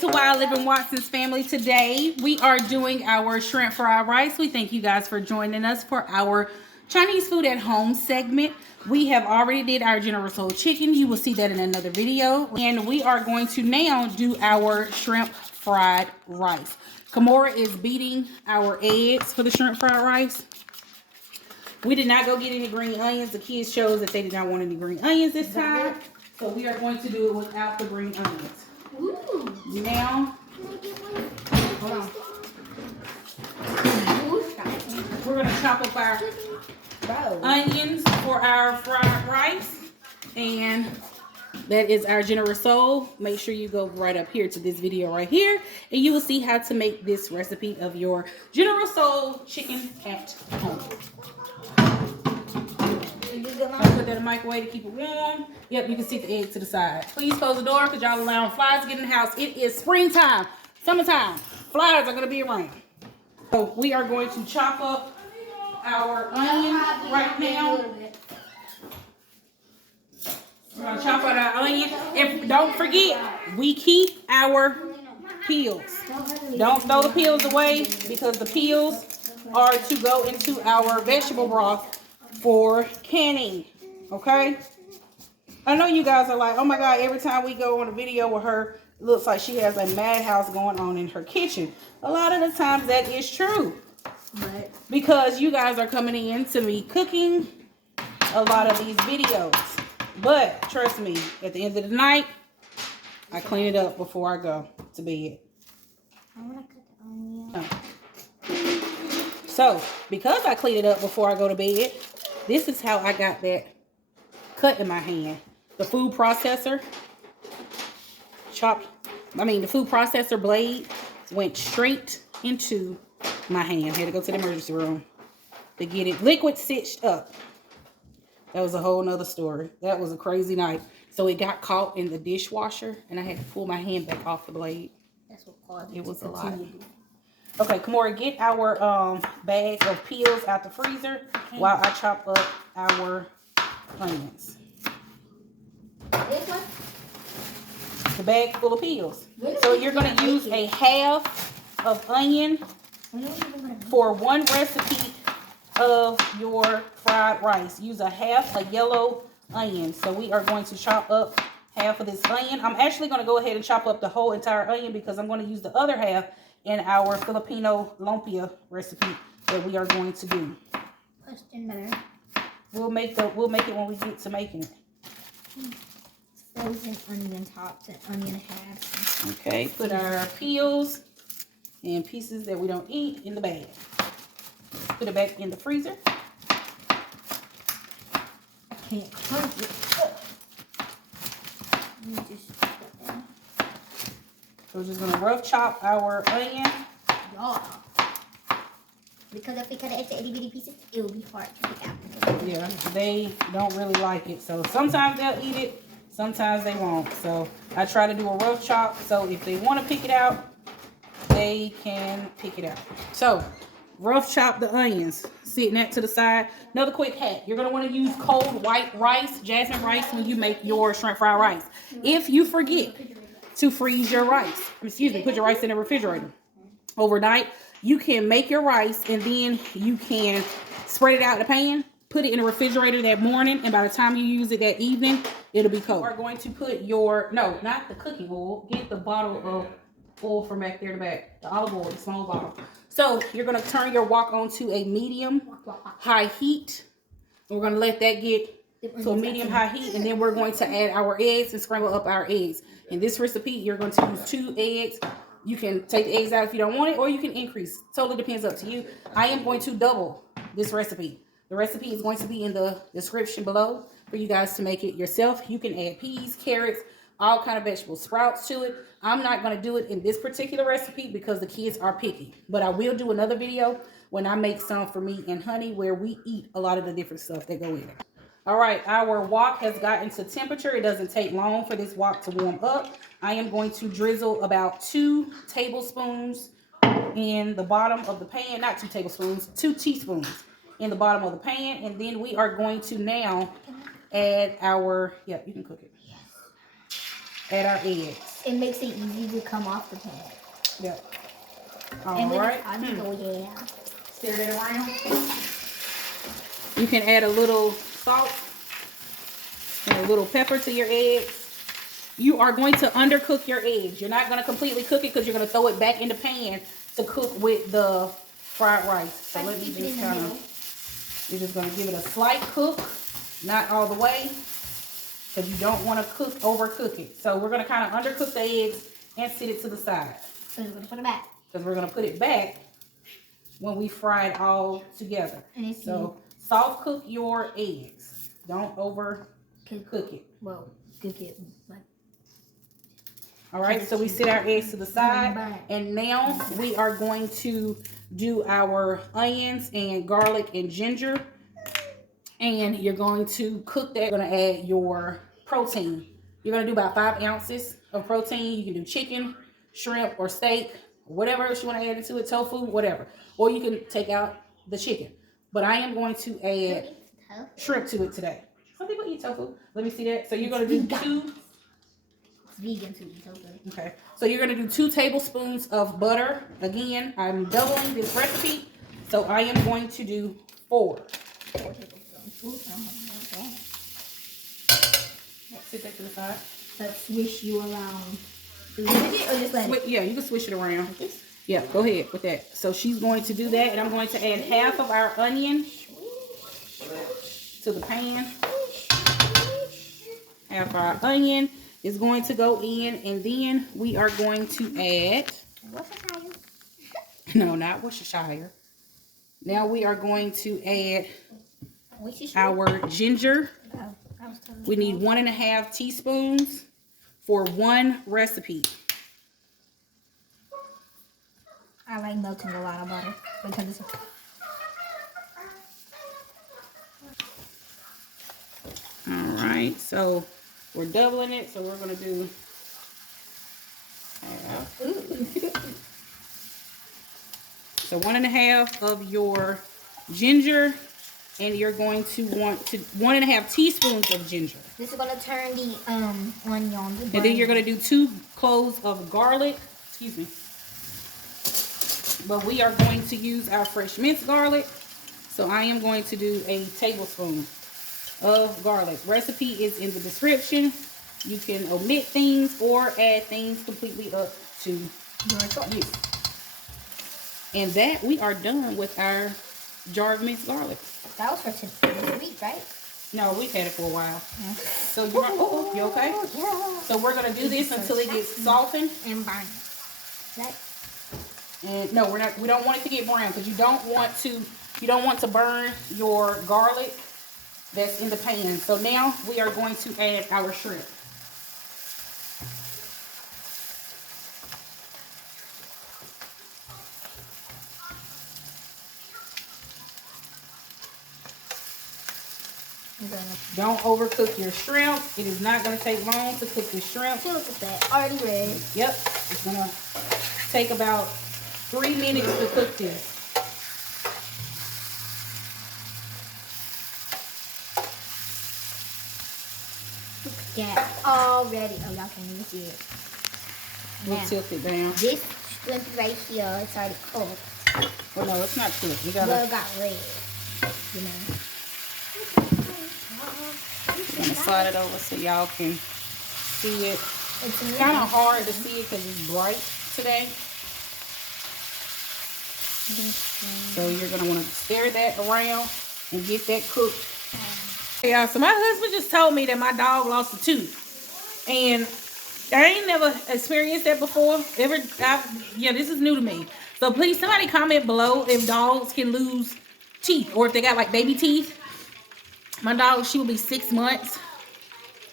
back to WLW Family. Today we are doing our shrimp fried rice. We thank you guys for joining us for our Chinese food at home segment. We have already did our General Soul chicken. You will see that in another video. And we are going to now do our shrimp fried rice. Kimora is beating our eggs for the shrimp fried rice. We did not go get any green onions. The kids chose that they did not want any green onions this time. So we are going to do it without the green onions. Ooh. Now, hold on. We're going to chop up our onions for our fried rice. And that is our General Soul. Make sure you go right up here to this video right here. And you will see how to make this recipe of your General Soul chicken at home. I'll put that in the microwave to keep it warm. Yep, you can see the egg to the side. Please close the door because y'all allowing flies to get in the house. It is springtime, summertime. Flies are going to be around. So we are going to chop up our onion right now. We're going to chop out our onion. And don't forget, we keep our peels. Don't throw the peels away because the peels are to go into our vegetable broth for canning. Okay, I know you guys are like, oh my god, every time we go on a video with her, it looks like she has a madhouse going on in her kitchen. A lot of the times that is true, right? Because you guys are coming in to me cooking a lot of these videos. But trust me, at the end of the night, I clean it up before I go to bed. I want to cut the onion. So because I clean it up before I go to bed, this is how I got that cut in my hand. The food processor the food processor blade went straight into my hand. Had to go to the emergency room to get it liquid stitched up. That was a whole nother story. That was a crazy night. So it got caught in the dishwasher and I had to pull my hand back off the blade. That's what caused it. It was a lot. Okay, Kimora, get our bag of peels out the freezer while I chop up our onions. This one? The bag full of peels. So you're going to use a half of onion for one recipe of your fried rice. Use a half a yellow onion. So we are going to chop up half of this onion. I'm actually going to go ahead and chop up the whole entire onion because I'm going to use the other half in our Filipino lumpia recipe that we are going to do. Question better. We'll make it when we get to making it. Frozen onion tops and onion halves. Okay, put our peels and pieces that we don't eat in the bag. Put it back in the freezer. I can't crunch it. Let me just put that down. So we're just gonna rough chop our onion. Yeah. Because if we cut it into itty bitty pieces, it will be hard to pick out. Yeah, they don't really like it. So sometimes they'll eat it, sometimes they won't. So I try to do a rough chop. So if they want to pick it out, they can pick it out. So rough chop the onions, sitting that to the side. Another quick hack: you're gonna want to use cold white rice, jasmine rice, when you make your shrimp fried rice. If you forget to freeze your rice, put your rice in the refrigerator overnight, you can make your rice and then you can spread it out in the pan, put it in the refrigerator that morning, and by the time you use it that evening, it'll be cold. You are going to put your, no, not the cooking oil, get the bottle of oil from back there in the back, the olive oil, the small bottle. So you're going to turn your wok on to a medium high heat. We're going to let that get to a medium high heat, and then we're going to add our eggs and scramble up our eggs. In this recipe, you're going to use 2 eggs. You can take the eggs out if you don't want it, or you can increase. Totally depends up to you. I am going to double this recipe. The recipe is going to be in the description below for you guys to make it yourself. You can add peas, carrots, all kind of vegetable sprouts to it. I'm not going to do it in this particular recipe because the kids are picky. But I will do another video when I make some for me and Honey where we eat a lot of the different stuff that go in it. All right, our wok has gotten to temperature. It doesn't take long for this wok to warm up. I am going to drizzle about 2 tablespoons in the bottom of the pan. Not 2 tablespoons, 2 teaspoons in the bottom of the pan. And then we are going to now add our, you can cook it. add our eggs. It makes it easy to come off the pan. Yep. And with Alright. yeah. Stir that around. You can add a little salt and a little pepper to your eggs. You are going to undercook your eggs. You're not going to completely cook it because you're going to throw it back in the pan to cook with the fried rice. So let me just kind of, you're just going to give it a slight cook, not all the way, because you don't want to overcook it. So we're going to kind of undercook the eggs and set it to the side. So we're going to put it back. Because we're going to put it back when we fry it all together. So soft cook your eggs. Don't over cook it. Well, cook it like. All right, so we set our eggs to the side, and now we are going to do our onions and garlic and ginger, and you're going to cook that. You're going to add your protein. You're going to do about 5 ounces of protein. You can do chicken, shrimp, or steak, whatever else you want to add into it, tofu, whatever. Or you can take out the chicken. But I am going to add shrimp to it today. Some people eat tofu. Let me see that. So you're going to do 2. Vegan too, tofu. Okay, so you're going to do 2 tablespoons of butter. Again, I'm doubling this recipe, so I am going to do 4. Sit that to the side. So swish you around. Do you switch it or just let it? Yeah, you can swish it around. Like this? Yeah, go ahead with that. So she's going to do that, and I'm going to add half of our onion to the pan. Half our onion is going to go in, and then we are going to add, no, not Worcestershire. Now we are going to add our ginger. We need 1.5 teaspoons for 1 recipe. I like melting a lot of butter because it's all right, so we're doubling it, so we're going to do half. So 1.5 of your ginger, and you're going to want to 1.5 teaspoons of ginger. This is going to turn the onions. And then you're going to do 2 cloves of garlic. Excuse me. But we are going to use our fresh minced garlic. So I am going to do a tablespoon of garlic. Recipe is in the description. You can omit things or add things, completely up to your choice. And that, we are done with our jar of minced garlic. That was for this week, right? No, we've had it for a while. Yeah. So you okay? Yeah. So we're gonna do this until it gets softened and brown. Right? And no, we don't want it to get brown because you don't want to burn your garlic that's in the pan. So now we are going to add our shrimp. Don't overcook your shrimp. It is not going to take long to cook the shrimp. Look at that. Already ready. Yep. It's going to take about 3 minutes to cook this. Look at that. Already. Oh, y'all can't even see it. We'll tilt it down. This shrimp right here, it's already cooked. Well, no, it's not cooked. You gotta. Well, it got red. You know. I'm gonna slide it over so y'all can see it. It's kind of hard to see it because it's bright today. So you're gonna want to stir that around and get that cooked. Hey, y'all, so my husband just told me that my dog lost a tooth, and I ain't never experienced that before. Yeah, this is new to me. So please, somebody comment below if dogs can lose teeth or if they got like baby teeth. My dog, she will be 6 months,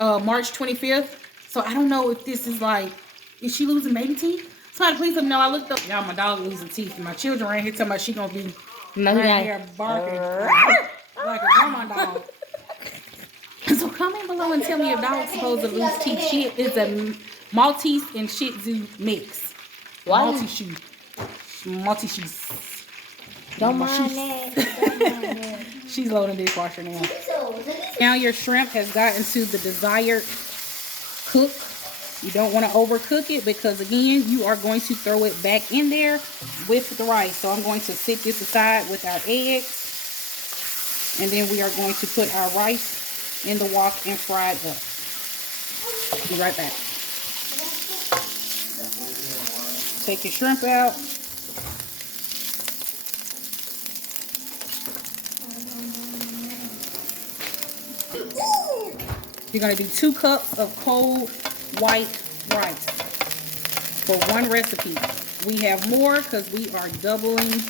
March 25th. So I don't know if this is like, is she losing baby teeth? Somebody please let me know. I looked up, y'all, my dog losing teeth. And my children right here talking about she gonna be right here barking like a grandma dog. So comment below and tell me if dogs supposed to lose teeth. She is a Maltese and Shih Tzu mix. Maltese. Don't mind that. She's loading the dishwasher now. Now your shrimp has gotten to the desired cook You don't want to overcook it because, again, you are going to throw it back in there with the rice. So I'm going to sit this aside with our eggs. And then we are going to put our rice in the wok and fry it up. Be right back. Take your shrimp out. You're going to do 2 cups of cold white rice for one recipe. We have more because we are doubling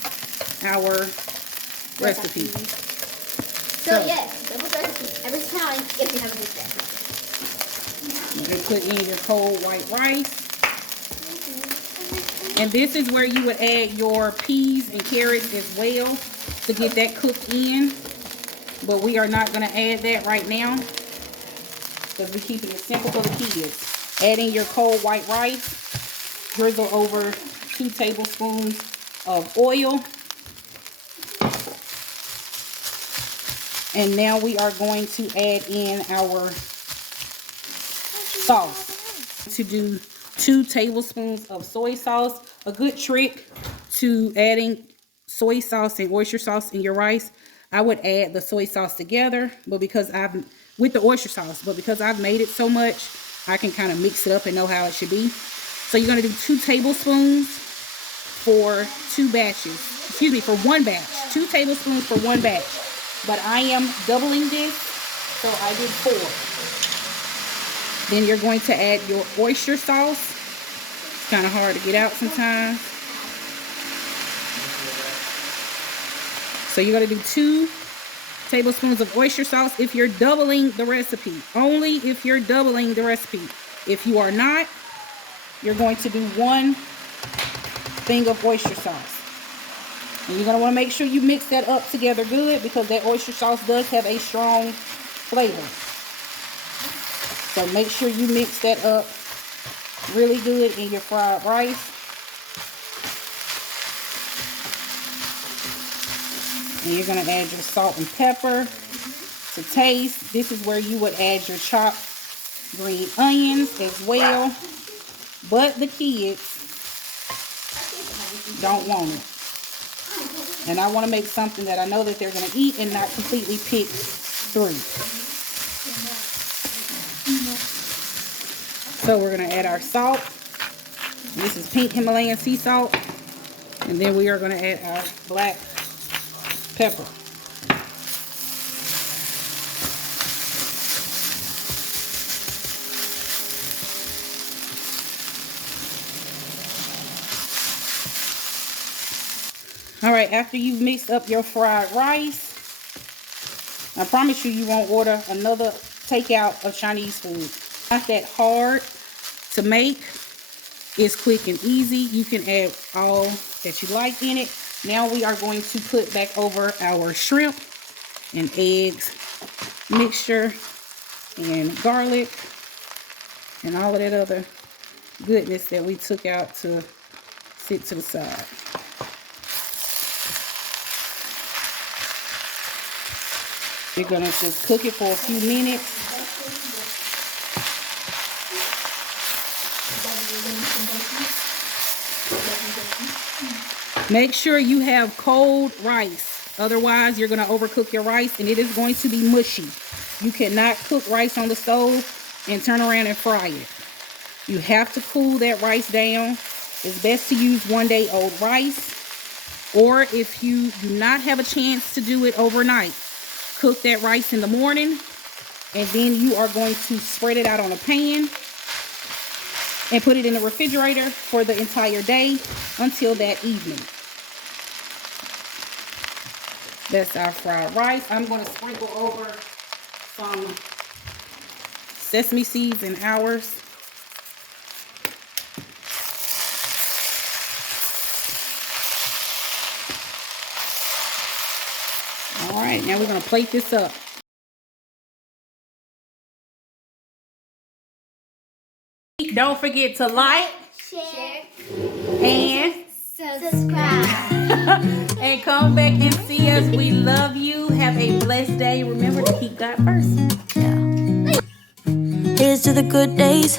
our recipe. So yes, double recipe every time if you have a mixed recipe. You can put in your cold white rice. And this is where you would add your peas and carrots as well to get that cooked in. But we are not going to add that right now because we're keeping it simple for the kids. Adding your cold white rice, drizzle over 2 tablespoons of oil. And now we are going to add in our sauce. To do 2 tablespoons of soy sauce. A good trick to adding soy sauce and oyster sauce in your rice, I would add the soy sauce together, but because with the oyster sauce, but because I've made it so much, I can kind of mix it up and know how it should be. So you're going to do 2 tablespoons for 2 batches. Excuse me, for 1 batch. 2 tablespoons for 1 batch. But I am doubling this, so I did 4. Then you're going to add your oyster sauce. It's kind of hard to get out sometimes. So you're going to do 2 tablespoons of oyster sauce if you're doubling the recipe. Only if you're doubling the recipe. If you are not, you're going to do 1 thing of oyster sauce. And you're going to want to make sure you mix that up together good because that oyster sauce does have a strong flavor. So make sure you mix that up really good in your fried rice. And you're going to add your salt and pepper to taste. This is where you would add your chopped green onions as well. But the kids don't want it. And I want to make something that I know that they're going to eat and not completely pick through. So we're going to add our salt. This is pink Himalayan sea salt. And then we are going to add our black pepper. All right, after you've mixed up your fried rice, I promise you, you won't order another takeout of Chinese food. Not that hard to make. It's quick and easy. You can add all that you like in it. Now we are going to put back over our shrimp and eggs mixture and garlic and all of that other goodness that we took out to sit to the side. We're going to just cook it for a few minutes. Make sure you have cold rice. Otherwise, you're going to overcook your rice and it is going to be mushy. You cannot cook rice on the stove and turn around and fry it. You have to cool that rice down. It's best to use 1-day-old rice. Or if you do not have a chance to do it overnight, cook that rice in the morning, and then you are going to spread it out on a pan and put it in the refrigerator for the entire day until that evening. That's our fried rice. I'm going to sprinkle over some sesame seeds and ours. All right, now we're going to plate this up. Don't forget to like, share, and subscribe. and come back and see us. We love you. Have a blessed day. Remember to keep God first. Here's to the good days.